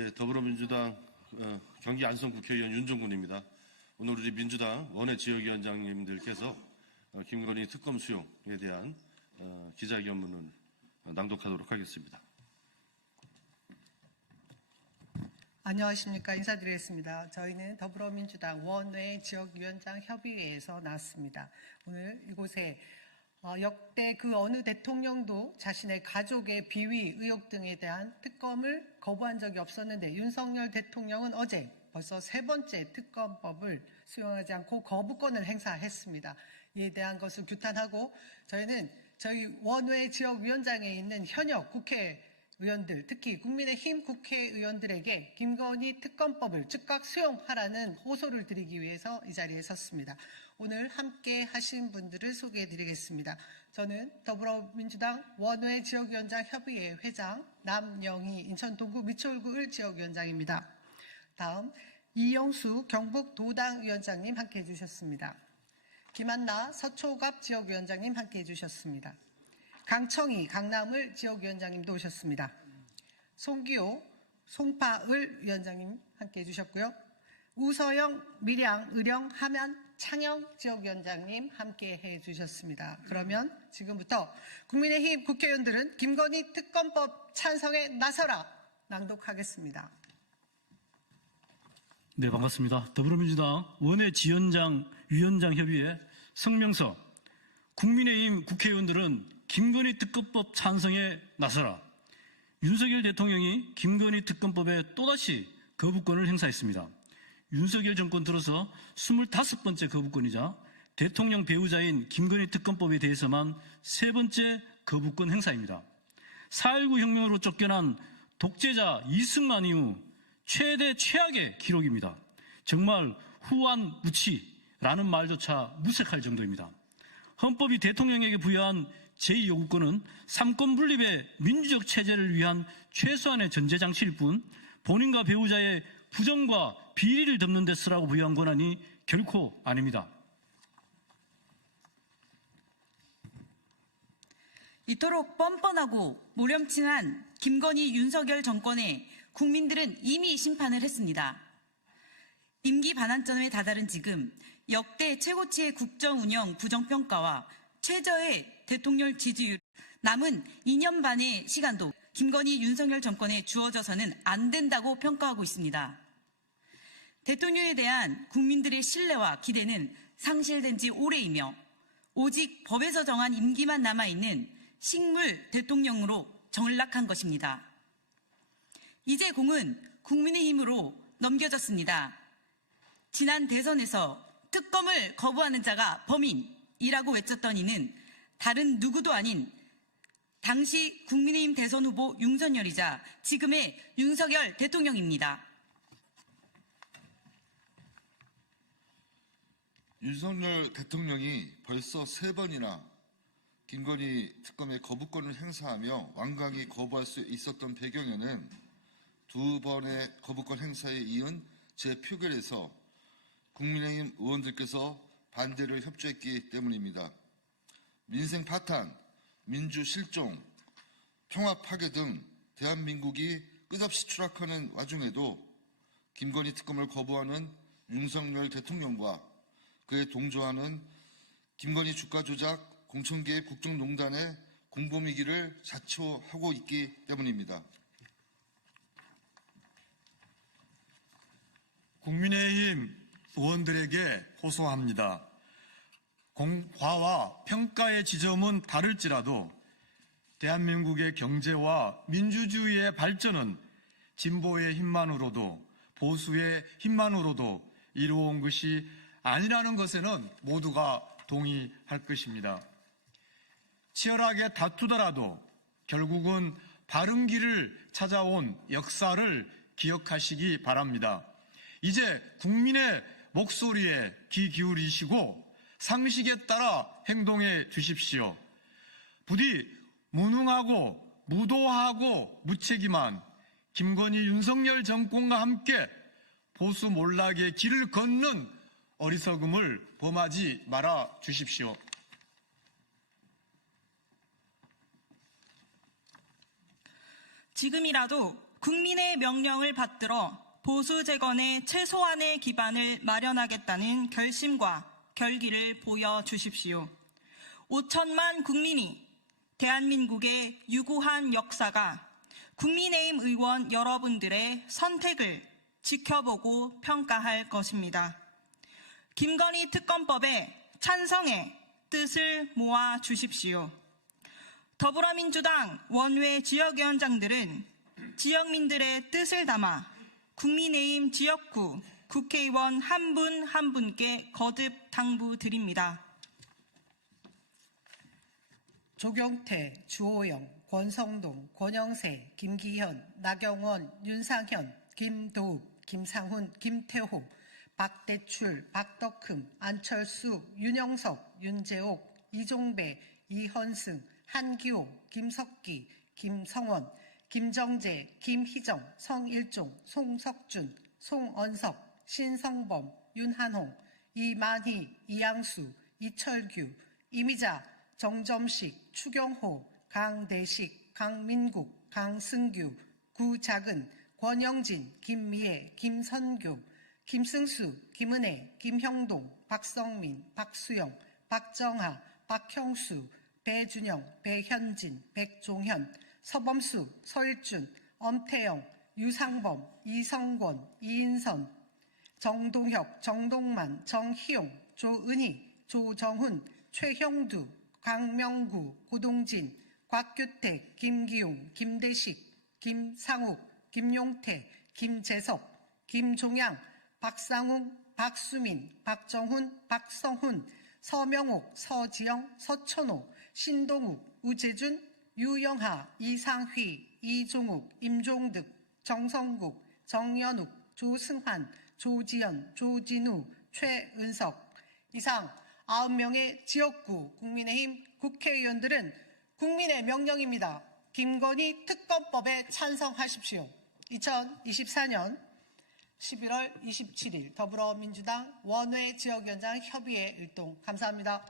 예, 더불어민주당 경기 안성 국회의원 윤종군입니다. 오늘 우리 민주당 원외 지역위원장님들께서 김건희 특검 수용에 대한 기자회견문을 낭독하도록 하겠습니다. 안녕하십니까. 인사드리겠습니다. 저희는 더불어민주당 원외 지역위원장 협의회에서 나왔습니다. 오늘 이곳에 역대 그 어느 대통령도 자신의 가족의 비위 의혹 등에 대한 특검을 거부한 적이 없었는데 윤석열 대통령은 어제 벌써 세 번째 특검법을 수용하지 않고 거부권을 행사했습니다. 이에 대한 것을 규탄하고 저희는 저희 원외 지역위원장에 있는 현역 국회의원들, 특히 국민의힘 국회의원들에게 김건희 특검법을 즉각 수용하라는 호소를 드리기 위해서 이 자리에 섰습니다. 오늘 함께 하신 분들을 소개해 드리겠습니다. 저는 더불어민주당 원외 지역위원장 협의회 회장 남영희 인천 동구 미추홀구 을 지역위원장입니다. 다음 이영수 경북 도당위원장님 함께해 주셨습니다. 김한나 서초갑 지역위원장님 함께해 주셨습니다. 강청희 강남을 지역위원장님도 오셨습니다. 송기호 송파을 위원장님 함께해 주셨고요. 우서영 밀양 의령 함양 창녕 지역위원장님 함께해 주셨습니다. 그러면 지금부터 국민의힘 국회의원들은 김건희 특검법 찬성에 나서라 낭독하겠습니다. 네, 반갑습니다. 더불어민주당 원외 위원장 협의회 성명서. 국민의힘 국회의원들은 김건희 특검법 찬성에 나서라. 윤석열 대통령이 김건희 특검법에 또다시 거부권을 행사했습니다. 윤석열 정권 들어서 25번째 거부권이자 대통령 배우자인 김건희 특검법에 대해서만 세 번째 거부권 행사입니다. 4.19 혁명으로 쫓겨난 독재자 이승만 이후 최대 최악의 기록입니다. 정말 후한무치라는 말조차 무색할 정도입니다. 헌법이 대통령에게 부여한 제2요구권은 삼권 분립의 민주적 체제를 위한 최소한의 전제장치일 뿐 본인과 배우자의 부정과 비리를 덮는 데 쓰라고 부여한 권한이 결코 아닙니다. 이토록 뻔뻔하고 모렴치한 김건희 윤석열 정권에 국민들은 이미 심판을 했습니다. 임기 반환점에 다다른 지금 역대 최고치의 국정운영 부정평가와 최저의 대통령 지지율, 남은 2년 반의 시간도 김건희 윤석열 정권에 주어져서는 안 된다고 평가하고 있습니다. 대통령에 대한 국민들의 신뢰와 기대는 상실된 지 오래이며 오직 법에서 정한 임기만 남아있는 식물 대통령으로 전락한 것입니다. 이제 공은 국민의힘으로 넘겨졌습니다. 지난 대선에서 특검을 거부하는 자가 범인이라고 외쳤던 이는 다른 누구도 아닌 당시 국민의힘 대선 후보 윤석열이자 지금의 윤석열 대통령입니다. 윤석열 대통령이 벌써 3번이나 김건희 특검의 거부권을 행사하며 완강히 거부할 수 있었던 배경에는 2번의 거부권 행사에 이은 재표결에서 국민의힘 의원들께서 반대를 협조했기 때문입니다. 민생 파탄, 민주 실종, 통합 파괴 등 대한민국이 끝없이 추락하는 와중에도 김건희 특검을 거부하는 윤석열 대통령과 그에 동조하는 김건희 주가 조작 공천개입 국정농단의 공범이기를 자초하고 있기 때문입니다. 국민의힘 의원들에게 호소합니다. 공과와 평가의 지점은 다를지라도 대한민국의 경제와 민주주의의 발전은 진보의 힘만으로도 보수의 힘만으로도 이루어온 것이 아니라는 것에는 모두가 동의할 것입니다. 치열하게 다투더라도 결국은 바른 길을 찾아온 역사를 기억하시기 바랍니다. 이제 국민의 목소리에 귀 기울이시고 상식에 따라 행동해 주십시오. 부디 무능하고 무도하고 무책임한 김건희 윤석열 정권과 함께 보수 몰락의 길을 걷는 어리석음을 범하지 말아 주십시오. 지금이라도 국민의 명령을 받들어 보수 재건의 최소한의 기반을 마련하겠다는 결심과 결기를 보여주십시오. 5천만 국민이 대한민국의 유구한 역사가 국민의힘 의원 여러분들의 선택을 지켜보고 평가할 것입니다. 김건희 특검법에 찬성의 뜻을 모아 주십시오. 더불어민주당 원외 지역위원장들은 지역민들의 뜻을 담아 국민의힘 지역구 국회의원 한 분 한 분께 거듭 당부드립니다. 조경태, 주호영, 권성동, 권영세, 김기현, 나경원, 윤상현, 김도읍, 김상훈, 김태호, 박대출, 박덕흠, 안철수, 윤영석, 윤재옥, 이종배, 이현승, 한기호, 김석기, 김성원, 김정재, 김희정, 성일종, 송석준, 송언석, 신성범, 윤한홍, 이만희, 이양수, 이철규, 이미자, 정점식, 추경호, 강대식, 강민국, 강승규, 구작은, 권영진, 김미애, 김선교, 김승수, 김은혜, 김형동, 박성민, 박수영, 박정하, 박형수, 배준영, 배현진, 백종현, 서범수, 서일준, 엄태영, 유상범, 이성권, 이인선, 정동혁, 정동만, 정희용, 조은희, 조정훈, 최형두, 강명구, 고동진, 곽규택, 김기용, 김대식, 김상욱, 김용태, 김재석, 김종양, 박상웅, 박수민, 박정훈, 박성훈, 서명옥, 서지영, 서천호, 신동욱, 우재준, 유영하, 이상휘, 이종욱, 임종득, 정성국, 정연욱, 조승환, 조지연, 조진우, 최은석. 이상 90명의 지역구 국민의힘 국회의원들은 국민의 명령입니다. 김건희 특검법에 찬성하십시오. 2024년 11월 27일 더불어민주당 원외 지역위원장 협의회 일동 감사합니다.